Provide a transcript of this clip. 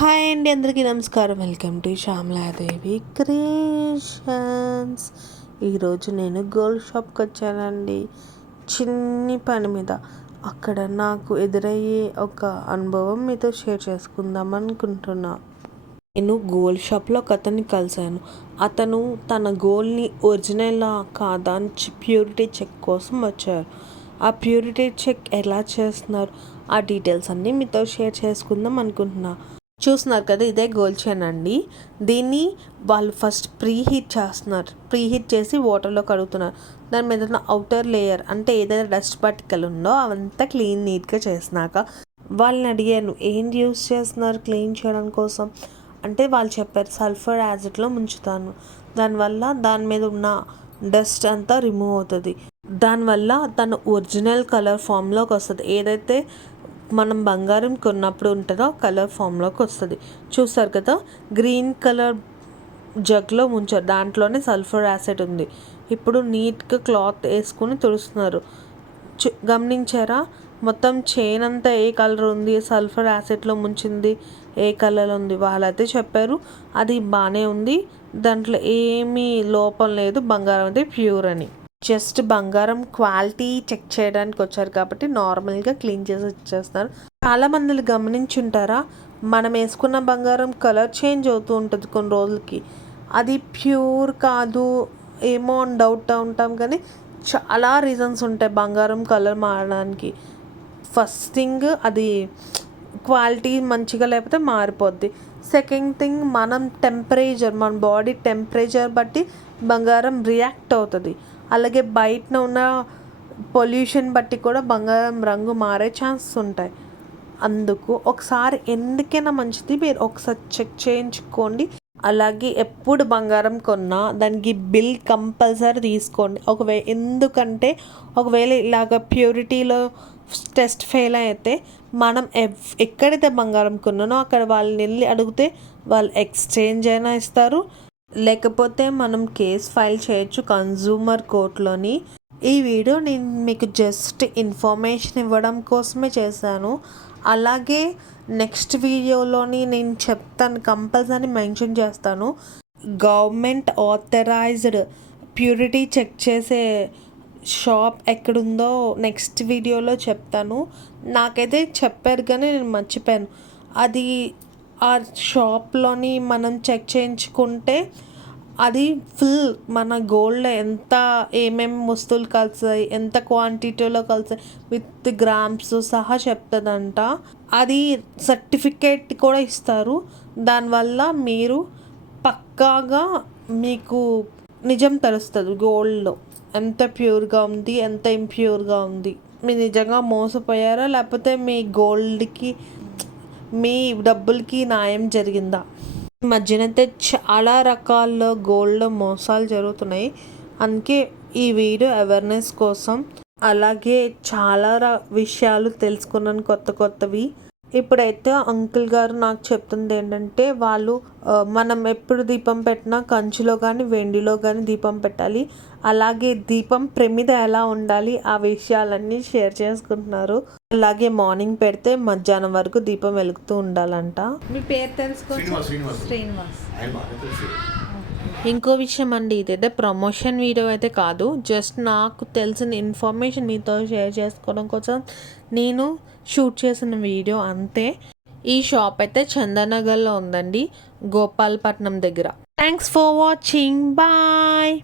Hi అండి, అందరికీ నమస్కారం. Welcome to Shyamala Devi creations. ఈరోజు నేను గోల్డ్ షాప్కి వచ్చానండి, చిన్ని పని మీద. అక్కడ నాకు ఎదురయ్యే ఒక అనుభవం మీతో షేర్ చేసుకుందాం అనుకుంటున్నా. నేను గోల్డ్ షాప్లో ఒక అతన్ని కలిశాను. అతను తన గోల్డ్ని ఒరిజినల్ కాదా అని ప్యూరిటీ చెక్ కోసం వచ్చారు. ఆ ప్యూరిటీ చెక్ ఎలా చేస్తున్నారు, ఆ డీటెయిల్స్ అన్నీ మీతో షేర్ చేసుకుందాం అనుకుంటున్నా. చూస్తున్నారు కదా, ఇదే గోల్డ్ చైన్ అండి. దీన్ని వాళ్ళు ఫస్ట్ ప్రీహీట్ చేస్తున్నారు. ప్రీహీట్ చేసి వాటర్లో కడుగుతున్నారు. దాని మీద ఉన్న అవుటర్ లేయర్ అంటే ఏదైతే డస్ట్ పార్టికల్ ఉందో అవంతా నీట్గా చేసినాక వాళ్ళని అడిగాను, ఏంటి యూస్ చేస్తున్నారు క్లీన్ చేయడం కోసం అంటే వాళ్ళు చెప్పారు, సల్ఫర్ యాసిడ్లో ముంచుతాను, దానివల్ల దాని మీద ఉన్న డస్ట్ అంతా రిమూవ్ అవుతుంది. దానివల్ల తన ఒరిజినల్ కలర్ ఫామ్లోకి వస్తుంది. ఏదైతే మనం బంగారం కొన్నప్పుడు ఉంటుందో కలర్ ఫామ్లోకి వస్తుంది. చూస్తారు కదా, గ్రీన్ కలర్ జగ్లో ముంచారు, దాంట్లోనే సల్ఫర్ యాసిడ్ ఉంది. ఇప్పుడు నీట్గా క్లాత్ వేసుకుని తుడుస్తున్నారు. గమనించారా, మొత్తం చైన్ అంతా ఏ కలర్ ఉంది, సల్ఫర్ యాసిడ్లో ముంచింది ఏ కలర్ ఉంది. వాళ్ళైతే చెప్పారు అది బాగానే ఉంది, దాంట్లో ఏమీ లోపం లేదు, బంగారం అయితే ప్యూర్ అని. జస్ట్ బంగారం క్వాలిటీ చెక్ చేయడానికి వచ్చారు కాబట్టి నార్మల్గా క్లీన్ చేసి ఇచ్చేస్తారు. చాలా మందిని గమనించుంటారా, మనం వేసుకున్న బంగారం కలర్ చేంజ్ అవుతూ ఉంటుంది కొన్ని రోజులకి. అది ప్యూర్ కాదు ఏమో అని డౌట్ ఉంటాం, కానీ చాలా రీజన్స్ ఉంటాయి బంగారం కలర్ మారడానికి. ఫస్ట్ థింగ్ అది క్వాలిటీ మంచిగా లేకపోతే మారిపోద్ది. సెకండ్ థింగ్ మనం టెంపరేచర్, మన బాడీ టెంపరేచర్ బట్టి బంగారం రియాక్ట్ అవుతుంది. అలాగే బయటన ఉన్న పొల్యూషన్ బట్టి కూడా బంగారం రంగు మారే ఛాన్సెస్ ఉంటాయి. అందుకు ఒకసారి ఎందుకైనా మంచిది మీరు ఒకసారి చెక్ చేయించుకోండి. అలాగే ఎప్పుడు బంగారం కొన్నా దానికి బిల్ కంపల్సరీ తీసుకోండి. ఎందుకంటే ఒకవేళ ఇలాగ ప్యూరిటీలో టెస్ట్ ఫెయిల్ అయితే మనం ఎక్కడైతే బంగారం కొన్నానో అక్కడ వాళ్ళని వెళ్ళి అడిగితే వాళ్ళు ఎక్స్చేంజ్ అయినా ఇస్తారు, లేకపోతే మనం కేస్ ఫైల్ చేయొచ్చు కన్జ్యూమర్ కోర్టులోని. ఈ వీడియో నేను మీకు జస్ట్ ఇన్ఫర్మేషన్ ఇవ్వడం కోసమే చేశాను. అలాగే నెక్స్ట్ వీడియోలోని నేను చెప్తాను, కంపల్సరీ మెన్షన్ చేస్తాను, గవర్నమెంట్ ఆథరైజ్డ్ ప్యూరిటీ చెక్ చేసే షాప్ ఎక్కడుందో నెక్స్ట్ వీడియోలో చెప్తాను. నాకైతే చెప్పారు కానీ నేను మర్చిపోయాను. అది ఆ షాప్లోని మనం చెక్ చేయించుకుంటే అది ఫుల్ మన గోల్డ్ ఎంత ఏమేమి వస్తువులు కలిసాయి, ఎంత క్వాంటిటీలో కలిసాయి విత్ గ్రామ్స్ సహా చెప్తుందంట. అది సర్టిఫికేట్ కూడా ఇస్తారు. దానివల్ల మీరు పక్కాగా మీకు నిజం తెలుస్తుంది గోల్డ్లో ఎంత ప్యూర్గా ఉంది, ఎంత ఇంప్యూర్గా ఉంది. మీరు నిజంగా మోసపోయారా, లేకపోతే మీ గోల్డ్కి మీ డబ్బులకి న్యాయం జరిగిందా. ఈ మధ్యనైతే చాలా రకాల గోల్డ్ మోసాలు జరుగుతున్నాయి. అందుకే ఈ వీడియో అవేర్నెస్ కోసం. అలాగే చాలా విషయాలు తెలుసుకున్నాను కొత్తవి. ఇప్పుడైతే అంకుల్ గారు నాకు చెప్తుంది ఏంటంటే, వాళ్ళు మనం ఎప్పుడు దీపం పెట్టినా కంచులో కానీ వెండిలో కానీ దీపం పెట్టాలి. అలాగే దీపం ప్రమిద ఎలా ఉండాలి ఆ విషయాలన్నీ షేర్ చేసుకుంటున్నారు. అలాగే మార్నింగ్ పెడితే మధ్యాహ్నం వరకు దీపం వెలుగుతూ ఉండాలంట. మీ పేరు తెలుసుకోవచ్చు? శ్రీనివాస్. ఇంకో విషయం అండి, ఇదైతే ప్రమోషన్ వీడియో అయితే కాదు, జస్ట్ నాకు తెలిసిన ఇన్ఫర్మేషన్ మీతో షేర్ చేసుకోవడం కోసం నేను షూట్ చేసిన వీడియో అంతే. ఈ షాప్ అయితే చందనగర్లో ఉందండి, గోపాలపట్నం దగ్గర. Thanks for watching, bye.